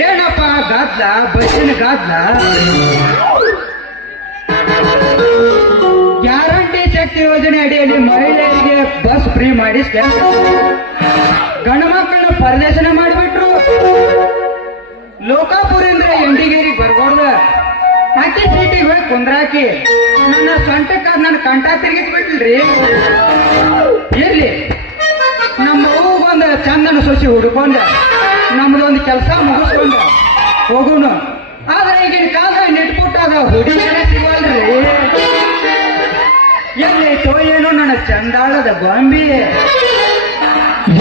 ಏನಪ್ಪ ಗಾದ್ಲ ಬಸ್ಸಿನ ಗಾದ್ಲ ಗ್ಯಾರಂಟಿ ಶಕ್ತಿ ಯೋಜನೆ ಅಡಿಯಲ್ಲಿ ಮಹಿಳೆಯರಿಗೆ ಬಸ್ ಫ್ರೀ ಮಾಡಿ ಗಂಡು ಮಕ್ಕಳನ್ನ ಪರದೇಶನ ಮಾಡಿಬಿಟ್ರು. ಲೋಕಾಪುರಿಂದ ಎಂಡಿಗೇರಿಗೆ ಬರ್ಬಾರ್ದು ಹಾಕಿ ಸೀಟಿಗೆ ಹೋಗಿ ಕುಂದ್ರಾಕಿ ನನ್ನ ಸೊಂಟಕ್ಕ ನನ್ನ ಕಂಠ ತಿರುಗಿಸ್ಬಿಟ್ಲ್ರಿ. ಇರ್ಲಿ ನಮ್ಮ ಒಂದು ಚಂದನ ಸೊಸಿ ಹುಡ್ಕೊಂಡ ನಮ್ದೊಂದು ಕೆಲಸ ಮುಗಿಸ್ಕೊಂಡ ಹೋಗುನು. ಆದ್ರೆ ಈಗಿನ ಕಾಲದಾಗ ನೆಟ್ಬಿಟ್ಟಾಗ ಹುಡುಗಿನ ಸಿಗಲ್ರಿ. ಎಲ್ಲೈತೋ ಏನೋ ನನ್ನ ಚಂದಾಳದ ಗೊಂಬಿ.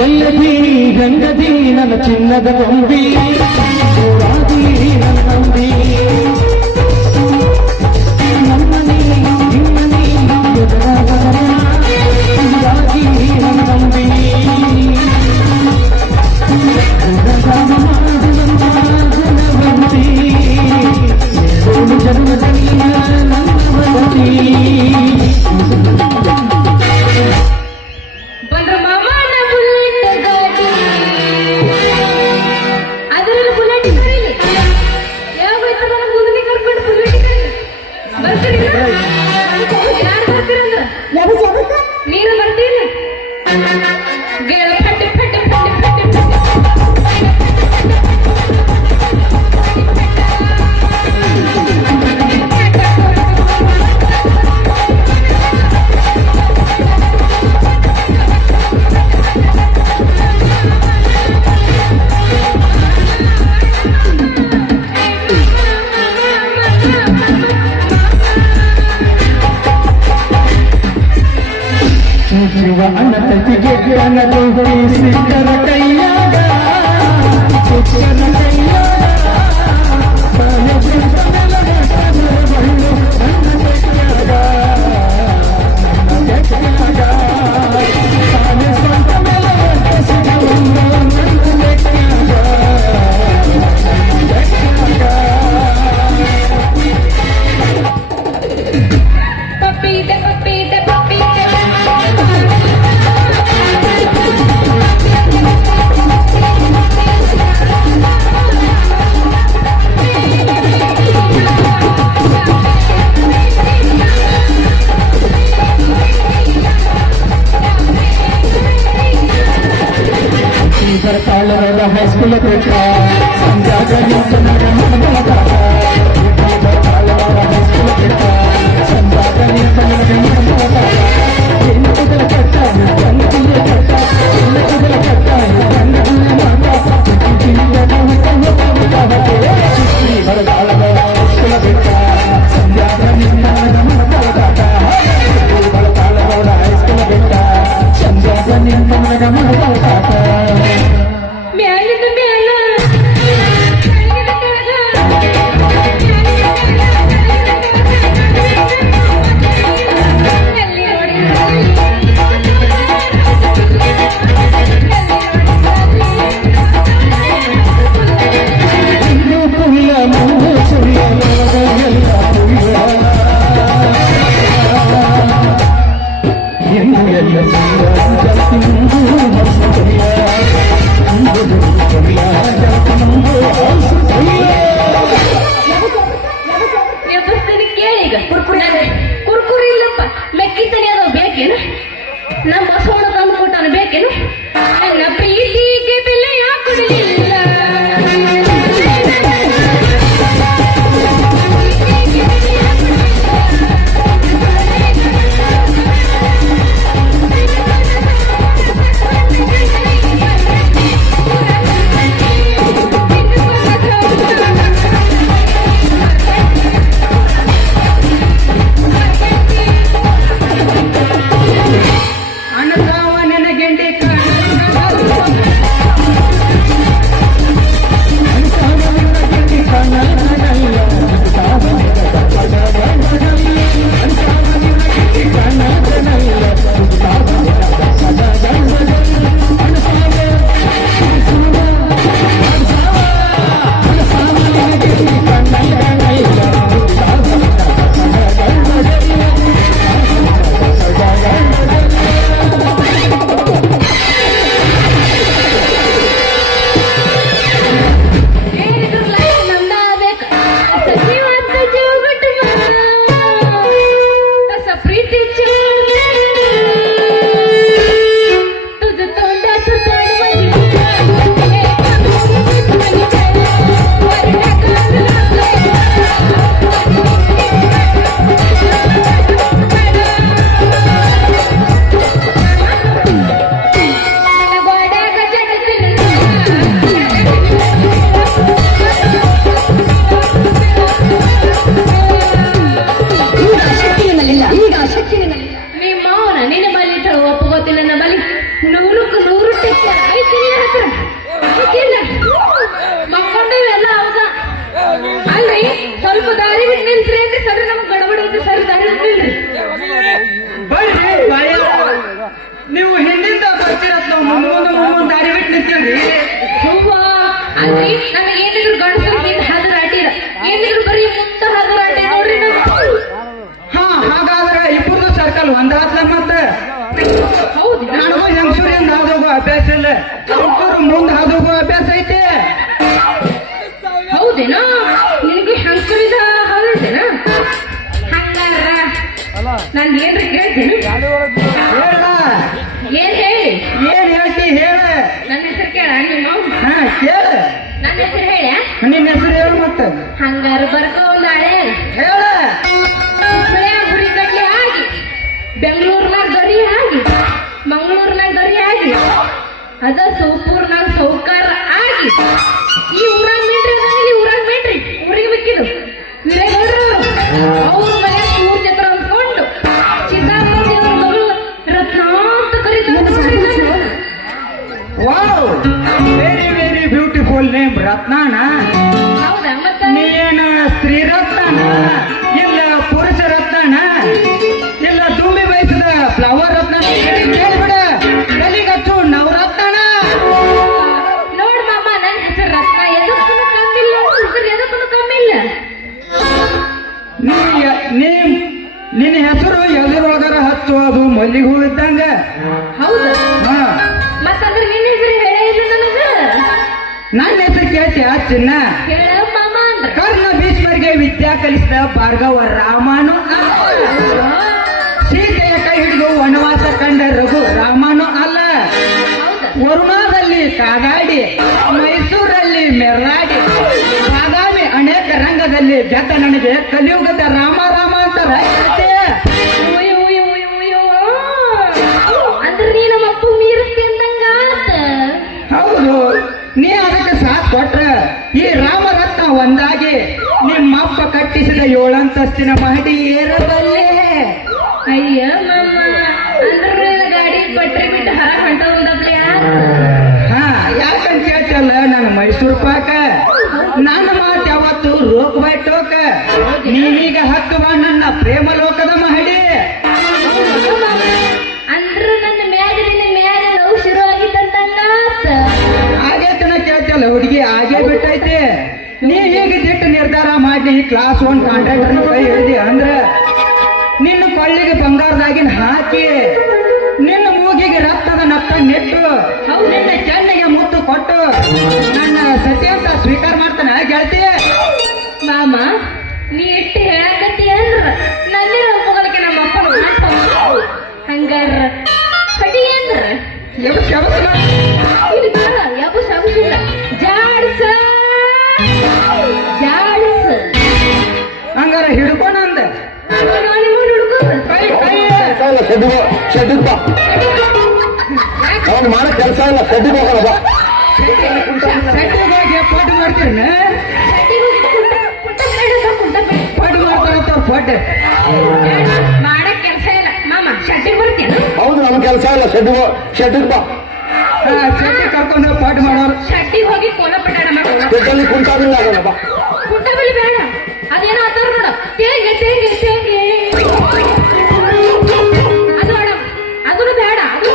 ಎಲ್ಲದಿ ಗಂಗದಿ ನನ್ನ ಚಿನ್ನದ ಗೊಂಬಿ, ನನ್ನ ನಂಬಿ ನಮ್ಮನೆ ನಿಮ್ಮನೆ ನನ್ನ ನಂಬಿ ಜನ್ಮದಲ್ಲಿ ನನ್ನ ನೀರು ಬರ್ತೀರಿ ಅಣ್ಣತಿಗೆ ಅನ್ನದು ಸಿಕ್ಕರ ಕೈಯಾಗ ಸಿಕ್ಕರ ಕೈಯಾಗ ಬರ್ತಾಳದ ಹೈಸ್ಕೂಲ್ ಬಿಟ್ಟ ಸಂಜಾಗ ಹೈಸ್ಕೂಲ್ ಬಿಟ್ಟ ಸಂಜಾಗ ಅಂದ್ರಾತ್ಲ ಮತ್ತ ಹೌದು ನನಗೂ ಹೆಂಗಸೂರಿಂದ ಹಾದೋಗೋ ಅಭ್ಯಾಸ ಇಲ್ಲ ಹೆಂಗಸೂರು ಮುಂದೆ ಹಾದೋಗೋ ಅಭ್ಯಾಸ ಐತಿ ಹೌದೇನಾ ನಿನಗೆ ಹಂಸರಿದ ಹೌದೇನಾ ಹಂಗಾರ ನಾನು ಏನ್ರಿ ಕೇಳ್ತೀನಿ ಹೇಳ ಏನ್ ಹೇಳಿ ಏನ್ ಹೇಳ್ತಿ ಹೇಳ ನನ್ನ ಹೆಸರು ಕೇಳ ನೀನು ಹಾ ಕೇಳ ನನ್ನ ಹೆಸರು ಹೇಳ ನಿನ್ನ ಹೆಸರು ಹೇಳು ಮತ್ತ ಹಂಗಾರ ಬರ್ಕೋ ನಾಳೆ ಹೇಳ ಹುಬ್ಬಳ್ಳಿಯಾಗ ಗುರಿ ಕಡ್ಲಿ ಆಗಿ ಬೆಂಗಳೂರ್ನಾಗ ಗರಿ ಆಗಿ ಮಂಗಳೂರ್ನಾಗ ಗರಿ ಆಗಿ ಅದ ಸೋಪೂರ್ನಾಗ ಸೌಕಾರ ಆಗಿ ಈ ಊರಾಗ ಮೇಟ್ರಿ ಈ ಊರಾಗ ಮೇಟ್ರಿ ಊರಿಗೆ ಬೇಕಿದು ವೀರೇಗೌಡರು ಅವ್ರ ಮನೆ ಊರ್ ಚತ್ರ ಅಂದ್ಕೊಂಡು ಚಿದಾನಂದ ದೇವರ ಮಗಳು ರತ್ನ ಅಂತ ಕರೀತಾರೆ wow very very beautiful name ರತ್ನಾನ ಹೌದಾ ಮತ್ತ ನೀ ಏನ ಸ್ತ್ರೀ ರತ್ನಾನ ಇಲ್ಲ ಪುರುಷ ರತ್ನಾನ ಇಲ್ಲ ತುಂಬಿ ವಯಸ್ಸದ ಫ್ಲವರ್ ರತ್ನ ಕೇಳ್ಬಿಡ ಎಲ್ಲಿಗಚ್ಚು ನವರತ್ನಾನ ನೋಡ್ ಮಾಮ ನನ್ನ ಹೆಸರು ರತ್ನ ಎದಕ್ಕೂ ಕಮ್ಮಿಲ್ಲ ಹೆಸರು ಎದಕ್ಕೂ ಕಮ್ಮಿಲ್ಲ ನಿನ್ನ ಹೆಸರು ಎದುರೊಳಗರ ಹಚ್ಚು ಅದು ಮಲ್ಲಿಗೆ ಹೂ ಇದ್ದಂಗ ಹೌದು ಹಾ ಮತ್ತಂದ್ರೆ ನಿನ್ನ ಹೆಸರು ಹೇಳೇ ಇಲ್ಲ ನನಗ ನನ್ನ ಹೆಸರು ಕೇಳ್ತೀಯ ಚಿನ್ನ ಹೇಳ ಮಾಮ ಅಂದ್ರ ಕರ್ಣ ಭೀಷ್ಮರಿಗೆ ವಿದ್ಯಾ ಕಲಿಸಿದ ಭಾರ್ಗವ ರಾಮನು ಸೀತೆಯ ಕೈ ಹಿಡಿದು ವನವಾಸ ಕಂಡ ರಘು ರಾಮನು ಅಲ್ಲ ಹೌದ ವರುಣಾದಲ್ಲಿ ಕಾದಾಡಿ ಮೈಸೂರಲ್ಲಿ ಮೆರಾಡಿ ಬಾದಾಮಿ ಅನೇಕ ರಂಗದಲ್ಲಿ ಗೆದ್ದ ನನಗೆ ಕಲಿಯುಗದ ರಾಮ ರಾಮ ಅಂತಾರ ಉಯ್ ಉಯ್ ಉಯ್ ಉಯ್ ಅಂದ್ರೆ ನೀ ನಮ್ಮ ಅಪ್ಪ ಮೀರಿಸ್ತಿ ಅಂದಂಗ ಹೌದು ನೀ ಅದಕ್ಕೆ ಸಾಥ್ ಕೊಟ್ರ ಈ ರಾಮರತ್ನ ಒಂದಾಗಿ ನಿಮ್ಮಪ್ಪ ಕಟ್ಟಿಸಿದ 7 ಅಂತಸ್ತಿನ ಮಹಡಿ ಏರಬಲ್ಲೆ ಅಯ್ಯ ಮಾಮ ಅಂದ್ರೆ ಗಾಡಿ ಪಟ್ರಿ ಬಿಟ್ಟು ಹರ ಹೊಂಟ ಒಂದಪ್ಲೆ ಹಾ ಯಾಕಂತ ಹೇಳ್ತಲ್ಲ ನನ್ನ ಮೈಸೂರು ಪಾಕ ನನ್ನ ಮಾತು ಯಾವತ್ತು ರೋಕ್ ಬೈ ಟೋಕ ನೀನೀಗ ಹತ್ತುವ ನನ್ನ ಪ್ರೇಮ ಲೋಕದ ಮಹಡಿ ಅಂದ್ರ ನನ್ನ ಮ್ಯಾಗ ನಿನ್ನ ಮ್ಯಾಗ ನೋವು ಶುರು ಆಗಿತ್ತಂತಂಗ ಆಗೇತನ ಕೇಳ್ತಲ್ಲ ಹುಡುಗಿ ಆಗೇ ಬಿಟ್ಟೈತಿ ನೀ ಹೀಗೆ ದಿಟ್ಟು ನಿರ್ಧಾರ ಮಾಡಿ ಕ್ಲಾಸ್ 1 ಕಾಂಟ್ರಾಕ್ಟರ್ ಕೈ ಹಿಡಿದಿ ಅಂದ್ರ ನಿನ್ನ ಕೊಳ್ಳಿಗೆ ಬಂಗಾರದಾಗಿನ ಹಾಕಿ ನಿನ್ನ ಮೂಗಿಗೆ ರಕ್ತದ ನತ್ತ ನೆಟ್ಟು ನಿನ್ನ ಚೆನ್ನಿಗೆ ಮುತ್ತು ಕೊಟ್ಟು ನನ್ನ ಸತ್ಯ ಅಂತ ಸ್ವೀಕಾರ ಮಾಡ್ತಾನೆ ಗೆಳತಿ ಮಾಮ ನೀ ಇಟ್ಟು ಹೇಳಕತ್ತಿ ಅಂದ್ರ ನನ್ನೇ ಒಪ್ಪುಗಳಿಗೆ ನಮ್ಮ ಅಪ್ಪನ ಮಾತು ಹಂಗಾರ ಕಡಿ ಅಂದ್ರ ಎಬಸ್ ಎಬಸ್ ಇದು ಬೇಡ ಯಾವ ಸಾಗುದಿಲ್ಲ ಜಾಡ್ಸ ಜಾಡ್ಸ ಹಂಗಾರ ಹಿಡ್ಕೊಂಡ ಅಂದ ಕೈ ಕೈ ಶೆಡ್ಡಿಗೆ ಬಾ ಅವ್ನು ಮಾಡೋ ಕೆಲಸ ಇಲ್ಲ ಶೆಡ್ಡಿಗೆ ಹೋಗೋಣ ಬಾ ಸೆಟ್ಟಿಗೆ ಹೋಗಿ ಪಾಠ ಮಾಡ್ತೀರಿ ಪಾಠ ಮಾಡ್ತಾರ ಪಾಠ ಮಾಡಕ್ ಕೆಲಸ ಇಲ್ಲ ಮಾಮ ಶೆಟ್ಟಿಗೆ ಬರ್ತೀನ ಹೌದು ನಮ್ಮ ಕೆಲಸ ಇಲ್ಲ ಶೆಡ್ಡಿಗೆ ಬಾ ಸೆಟ್ಟಿ ಕರ್ಕೊಂಡು ಪಾಠ ಮಾಡೋರು ಶೆಟ್ಟಿಗೆ ಹೋಗಿ ಕೋಲ ಪಟಾಡ ಮಾಡೋಣ ಶೆಡ್ಡಲ್ಲಿ ಕುಂತಾಗಿಲ್ಲ ಆಗೋಣ ಬಾ ಕುಂಟಬಲಿ ಬೇಡ ಅದೇನೋ ಆತರ ನೋಡ ತೇಂಗೆ ತೇಂಗೆ ತೇಂಗೆ ಅದು ಬೇಡ ಅದನ್ನು ಬೇಡ ಅದು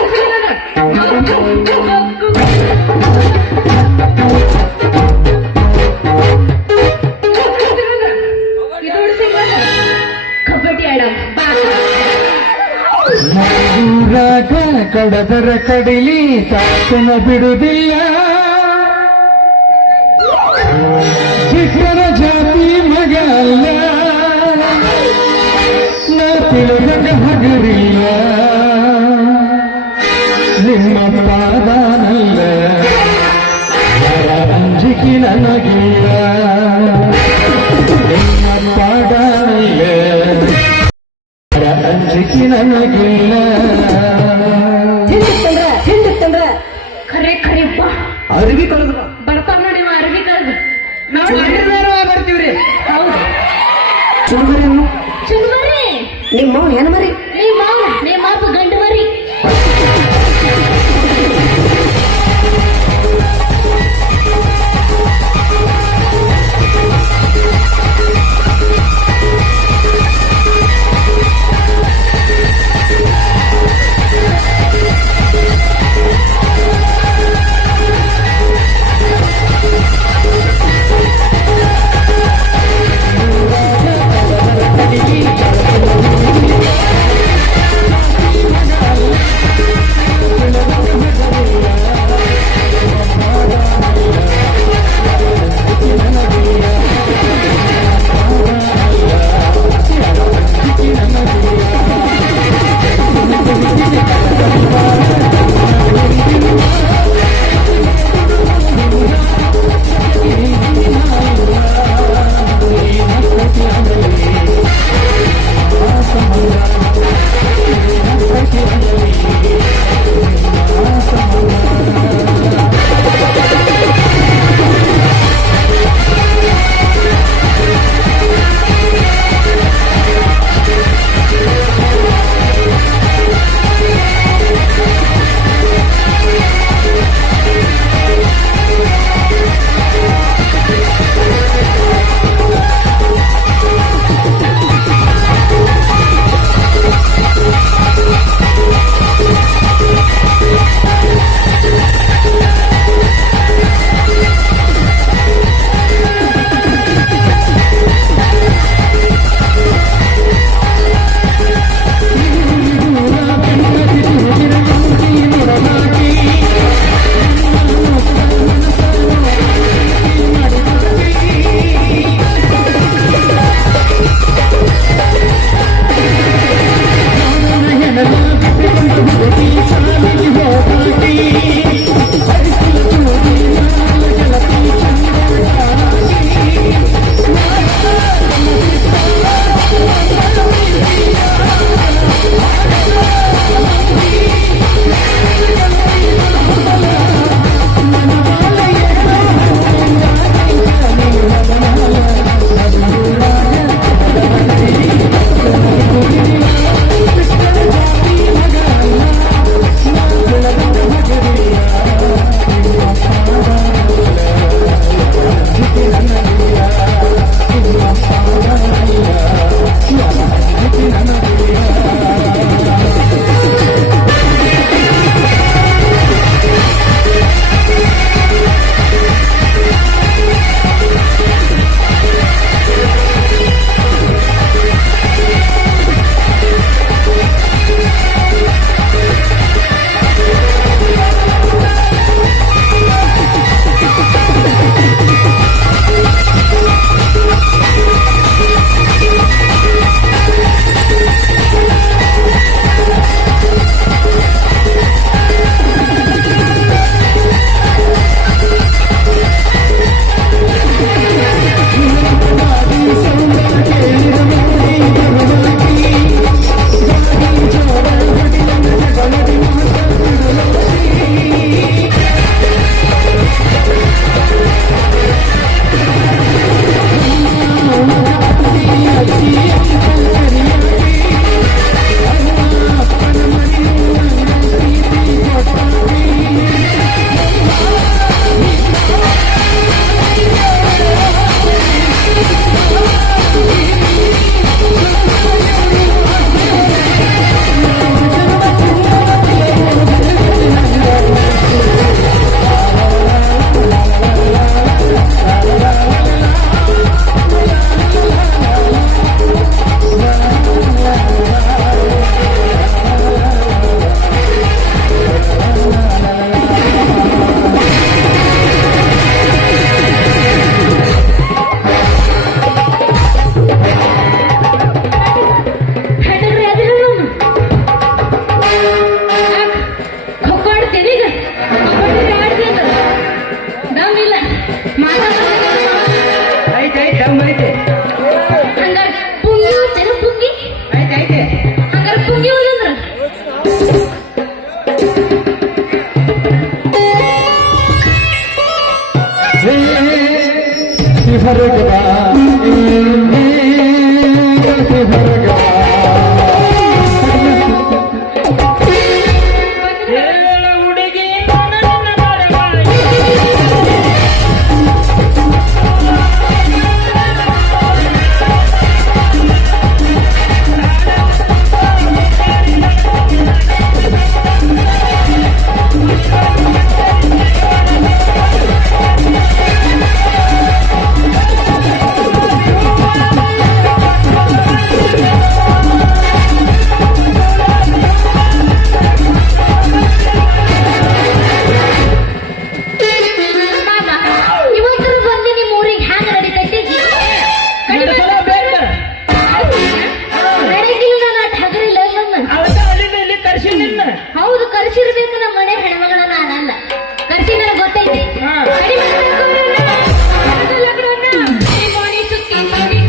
ಕಬಡ್ಡಿ ಆಡ ಊರಾಗ ಕಡದರ ಕಡಿಲಿ ತಾತನ ಬಿಡುದಿಲ್ಲ ಬಿಟ್ಟರ ಜಾತಿ ಮಗ ಅಲ್ಲ ನಾ ತಿಳಿದಾಗ ಹಗರಿಲ್ಲ ನಿಮ್ಮ ಪಾದಾನಲ್ಲ ಯಾರ ಅಂಜಿಕೆ ನನಗಿಲ್ಲ ನಿಮ್ಮ ಪಾದಾನಲ್ಲ ಯಾರ ಅಂಜಿಕೆ ನನಗಿಲ್ಲ ಖರೆ ಖರೆ ಬಾ ಅರ್ಬಿ ಕಳೆದ್ರು ಬರ್ತಾವ ನೋಡಿ ಅರಬಿ ಕಲ್ದು ನಾವು ಬರ್ತೀವ್ರಿ ಹೌದು ಚುರುಗರೇನು ಚುಂಬರಿ ನಿಮ್ಮ ಹೆಣ್ಮರಿ ನಿಮ್ಮ ಅಪ್ಪ ಗಂಡು ಮರಿ ದಮ್ ಐತೆ ಹಂಗಾರ ಪುಂಗಿ ಹೋಗ್ತೇನೆ ಪುಂಗಿ ಐತೆ ಹಂಗಾರ ಪುಂಗಿ ಹೋದಂದ್ರ ಇವತ್ತರು ಬಂದು ನಿಮ್ಮ ಊರಿಗೆ ಹ್ಯಾಂಗ ನಡೀತೈತಿ ನಡೆಗಿಲ್ಲ ನಾ ಠಗರಿಲ್ಲ ಹೌದು ಕರ್ಸಿರ್ಬೇಕು ನಮ್ಮ ಮನೆ ಹೆಣ್ಮಗಳನ್ನ ನಾನಲ್ಲ ಕರ್ಸಿ ನನಗೆ ಗೊತ್ತೈತಿ ಕಡಿಮೆ ಮಾಡ್ಕೊಂಡ್ರಲ್ಲ. ಅದಲ್ಲ ಬಿಡೋಣ. ಈ ಮೋನಿ ಸುತ್ತಿ ಮೋನಿ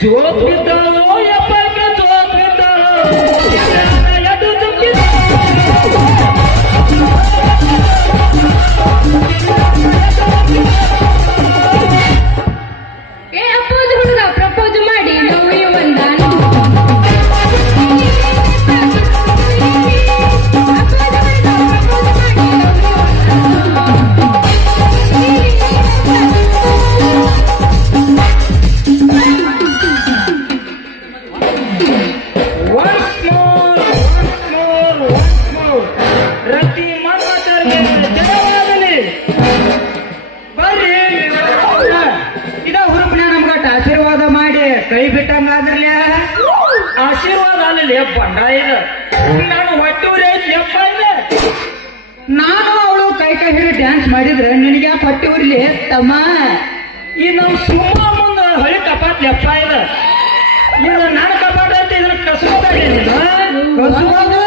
ಜೋತ್ ಬಿದ್ದಾಳು ಎಪ್ಪಕ್ಕೆ ಜೋತ್ ಬಿದ್ದಾಳು ಎದ್ದು ಚುಕ್ಕಿದ ಏ ಅಪ್ಪೋದು ಹುಡುಗ ಪ್ರಪೋಸ್ ಮಾಡಿ ನೋಡಿ ಒಂದಾನು ರತಿ ಮನ್ಮಥರಿಗೆ ಜಯವಾಗಲಿ. ಬರ್ರಿ ಇದ ಹುರುಪಿನ ನಮ್ಗಟ್ಟ ಆಶೀರ್ವಾದ ಮಾಡಿ ಕೈ ಬಿಟ್ಟಂಗಾದ್ರಲ್ಲ ಆಶೀರ್ವಾದ ಅಲ್ಲಿ ಬಂಡಾಯ ನಾನು ಹೊಟ್ಟೂರೇ ಯಪ್ಪ ಇದೆ ನಾನು ಅವಳು ಕೈ ಕೈ ಹಿಡಿ ಡ್ಯಾನ್ಸ್ ಮಾಡಿದ್ರೆ ನಿನಗೆ ಯಾಕೆ ಹೊಟ್ಟೆ ಉರ್ಲಿ ತಮ್ಮ ಈ ನಾವು ಸುಮ್ಮ ಮುಂದೆ ಹಳಿ ಕಪಾಟ್ ಲೆಪ್ಪ ಇದೆ ಇದು ನನ್ನ ಕಪಾಟ ಐತೆ ಇದನ್ನ ಕಸ್ಕೋಬೇಡಿ ಕಸ್ಕೋದು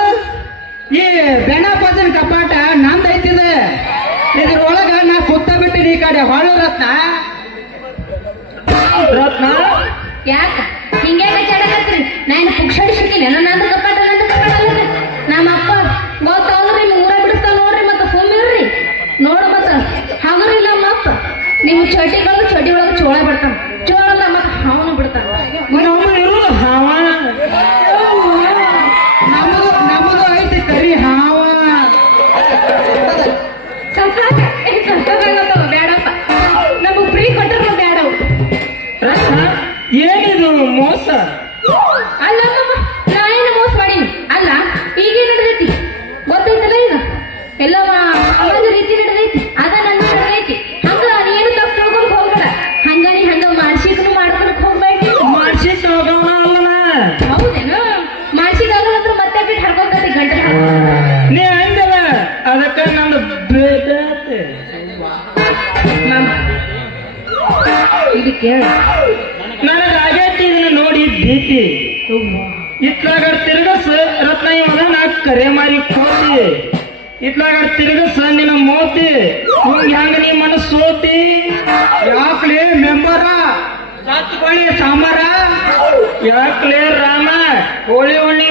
ಈ ಬೆಣ ಪದನ ಕಪಾಟ ನಂದು ಐತಿದೆ ಇದ್ರೊಳಗ ನಾ ಕುತ್ತ ಬಿಟ್ಟಿನಿ ಈ ಕಡೆ ಹೊಳು ರತ್ನ ರತ್ನ ಯಾಕ ಹಿಂಗೆ ಕಚ್ಚಾಡಕತ್ರಿ ನಾನು ಪುಕ್ಷಡಿ ಸಿಕ್ಕಿಲ್ಲ ನಂದು ಕಪ್ಪಾಟ ನಮ್ಮ ಅಪ್ಪ ಗೊತ್ತವ್ರಿ ಊರ ಬಿಡಿಸ್ತಾ ನೋಡ್ರಿ ಮತ್ತೆ ಸುಮ್ಮಿರ್ರಿ ನೋಡ ಮತ್ತ ಹಗರಿಲ್ಲ ನಮ್ಮ ಅಪ್ಪ ನಿಮ್ಮ ಚಟಿ ಒಳಗೆ ಚೋಳ ಬಿಡ್ತಾನ ಚೋಳ ಮತ್ತೆ ಅವನು ಬಿಡ್ತಾನ ಇರುವುದು ಹಾವ ನಮಗೂ ಐತಿ ಕರಿ ಹಾವ ಬೇಡಪ್ಪ ನಮಗ್ ಫ್ರೀ ಕೊಟ್ಟರು ಬೇಡವು ರತ್ನ ಏನಿದು ಮೋಸ ಅಲ್ಲ ನಾ ಏನು ಮೋಸ ಮಾಡೀನಿ ಅಲ್ಲ ಈಗೇನ್ ನಡೆದೈತಿ ಗೊತ್ತೈತಲ್ಲ ಈಗ ಎಲ್ಲ ಅವಾಗ ರೀತಿ ನಡೆದೈತಿ ಅದ ನನ್ನ ನಡೆದೈತಿ ಹಂಗ ನೀನು ತಪ್ಪು ತಿಳ್ಕೊಂಡ್ ಹೋಗ್ಬೇಡ ಹಂಗ ನೀ ಹಂಗ ಮಾನಸಿಕನು ಮಾಡ್ಕೊಳಕ್ ಹೋಗ್ಬೇಡಿ ಮಾಡ್ಸಿಕ್ ಹೋಗೋಣ ಅಲ್ಲನ ಹೌದೇನು ಮಾನಸಿಕ ಮತ್ತೆ ಬಿಟ್ಟು ಹರ್ಕೊಂತೈತಿ ಗಂಟೆ ನೀ ಅಂದಲ್ಲ ಅದಕ್ಕೆ ನಾನು ಬೇಡಾತೆ ಇದು ಕೇಳ ನನಗಾಗೈತಿ ಇದನ್ನ ನೋಡಿ ಭೀತಿ ಇತ್ಲಾಗ ತಿರುಗಸ್ ರತ್ನ ಇವನ ನಾ ಕರೆ ಮಾರಿ ಕೋತಿ ಇತ್ಲಾಗ ತಿರುಗಸ್ ನಿನ್ನ ಮೋತಿ ಹೆಂಗ ನೀ ಮನಸ್ಸು ಸೋತಿ ಯಾಕ್ಲೇ ಮೆಂಬರ ಸತ್ಕೊಳ್ಳಿ ಸಾಮರ ಯಾಕ್ಲೇ ರಾಮ ಹೋಳಿ ಉಣ್ಣಿ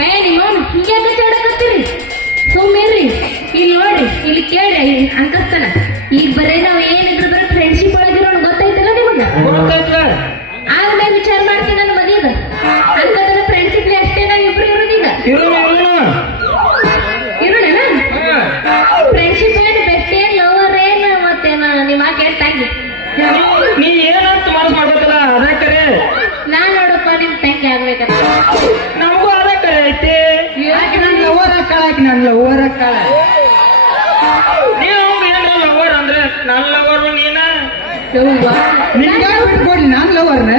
ಏ ನಿಮ್ಮವನು ಹಿಂಗೆ ಕಚ್ಚಾಡಕತ್ತೀರಿ ಸುಮ್ಮಿರ್ರಿ ಇಲ್ಲಿ ನೋಡ್ರಿ ಇಲ್ಲಿ ಕೇಳ್ರಿ ಅಂತಸ್ತನ ಈಗ ಬರೇ ನಾವ್ ಏನಿದ್ರು ಬರೀ ಫ್ರೆಂಡ್ಶಿಪ್ ಒಳಗಿರೋಣ ಗೊತ್ತೈತಲ್ಲ ನಿಮಗ ಗೊತ್ತಾಯ್ತ ಆದ್ಮೇಲೆ ವಿಚಾರ ಮಾಡ್ತೀನಿ ನನ್ನ ಮದುವೆಗ ಅಂತದನ್ನ ಫ್ರೆಂಡ್ಶಿಪ್ ಅಷ್ಟೇ ನಾವ್ ಇಬ್ರು ಇರೋದೀಗ ಇರೋಣ ಫ್ರೆಂಡ್ಶಿಪ್ ಏನು ಬೆಸ್ಟ್ ಏನ್ ಲವರ್ ಏನ್ ಮತ್ತೇನ ನಿಮ್ಮ ಕೇಳ್ತಾಗಿ ನೀ ಏನಂತ ಮನಸ್ಸು ಮಾಡ್ಬೇಕಲ್ಲ ಅದ ಕರೆ ನಾನ್ ನೋಡಪ್ಪ ನಿಮ್ ತಂಗಿ ಆಗ್ಬೇಕಂತ ನಮಗೂ ಅದ ಕರೆ ಐತಿ ಯಾಕೆ ನನ್ನ ಲವರ್ ಅಕ್ಕಾಳ ನೀವು ಏನ ಲವರ್ ಅಂದ್ರೆ ನನ್ನ ಲವರ್ ನೀನ ಯವ್ವ ನಿನ್ಗೆ ಬಿಟ್ಕೊಡ್ಲಿ ನಾನು ಲವರ್ನ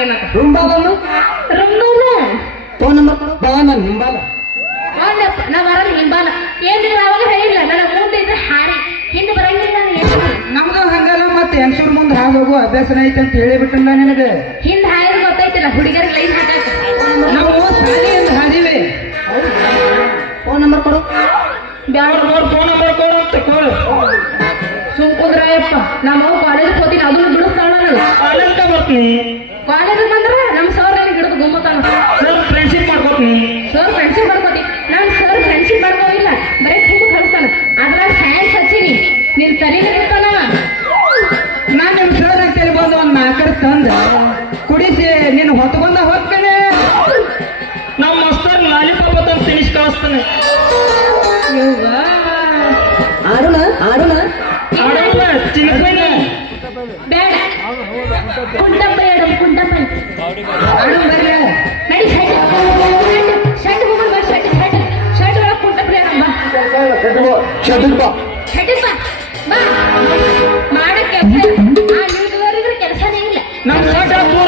ಏನಂತ ರುಂಬಾಲನ್ನು ರಂಬಾಲ ಫೋನ್ ನಂಬರ್ ಕೊಡು ಬಾ ನಾನು ಹಿಂಬಾಲ ನಾ ಬರಲ್ಲ ಹಿಂಬಾಲ ಏನಿಲ್ಲ ಅವಾಗ ಹೇಳಿಲ್ಲ ನನ್ನ ಮುಂದೆ ಇದ್ರೆ ಹಾರಿ ಹಿಂದೆ ಬರಂಗಿಲ್ಲ ನಾನು ಏನು ನಮ್ದು ಹಂಗಲ್ಲ ಮತ್ತೆ ಹೆಂಗಸೂರ್ ಮುಂದೆ ಹಾಗೆ ಹೋಗು ಅಭ್ಯಾಸನ ಐತೆ ಅಂತ ಹೇಳಿಬಿಟ್ಟಲ್ಲ ನಿನಗೆ ಹಿಂದೆ ಹಾರಿದ್ರೆ ಗೊತ್ತೈತಿಲ್ಲ ಹುಡುಗರಿಗೆ ಲೈನ್ ಹಾಕಾಕ ನಾವು ಶಾಲೆಯಿಂದ ಹಾದಿವಿ ಫೋನ್ ನಂಬರ್ ಕೊಡು ಬ್ಯಾಡ ಫೋನ್ ನಂಬರ್ ಕೊಡು ಅಂತ ಕೊಡು ಸುಮ್ಕುದ್ರಯ್ಯಪ್ಪ ನಮ್ಮ ಕಾಲೇಜ್ ಹೋಗ್ತೀನಿ ಅದನ್ನು ಬಿಡಿಸ್ತಾಳ ನಾನು ಅಲ್ಲಿಂದ ಬರ್ತೀನಿ ಕಾಲೇಜ್ ಬಂದ್ರೆ ನಮ್ಮ ಸರ್ ನನಗೆ ಹಿಡಿದು ಗುಮ್ಮತಾನ ಸರ್ ಫ್ರೆಂಡ್ಶಿಪ್ ಮಾಡ್ಕೊತೀನಿ ಸರ್ ಫ್ರೆಂಡ್ಶಿಪ್ ಮಾಡ್ಕೋತಿ ನಾನು ಸರ್ ಫ್ರೆಂಡ್ಶಿಪ್ ಮಾಡ್ಕೋದಿಲ್ಲ ಬರೀ ತುಂಬ ಕಳಿಸ್ತಾನ ಅದ್ರಾಗ ಸೈನ್ಸ್ ಹಚ್ಚಿನಿ ನಿನ್ ತಲೆಗೆ ಇರ್ತಾನ ನಾನ್ ನಿಮ್ ಸರ್ ಅಂತೇಳಿ ಬಂದು ಒಂದ್ ನಾಲ್ಕರ ತಂದ ಕುಡಿಸಿ ನೀನು ಹೊತ್ಕೊಂಡ ಹೋಗ್ತೇನೆ ನಮ್ಮ ಮಸ್ತರ್ ಲಾಲಿಪಾಪ್ ಅಂತ ತಿನಿಸ್ ಕಳಿಸ್ತಾನೆ ಆಡೋಣ ಆಡೋಣ ಚಿನ್ನಪ್ಪನ ಬೇಡ ಕುಂಟಪ್ಪ ಹೇಳು ಕುಂಟಪ್ಪ ಆಡು ಬರ್ರೆ ನಡಿ ಶರ್ಟ್ ಶರ್ಟ್ ಹೋಗೋಣ ಬಾ ಶರ್ಟ್ ಶರ್ಟ್ ಶರ್ಟ್ ಒಳಗೆ ಕುಂಟಪ್ಪ ಹೇಳಮ್ಮ ಶೆಡ್ಡಿಗೆ ಬಾ ಶರ್ಟ್ ಬಾ ಮಾಡಕ್ಕೆ ಕೆಲಸ ಆ ನಿಮ್ಗೆ ಕೆಲಸನೇ ಇಲ್ಲ ನಮ್ ಸರ್ ದೂರ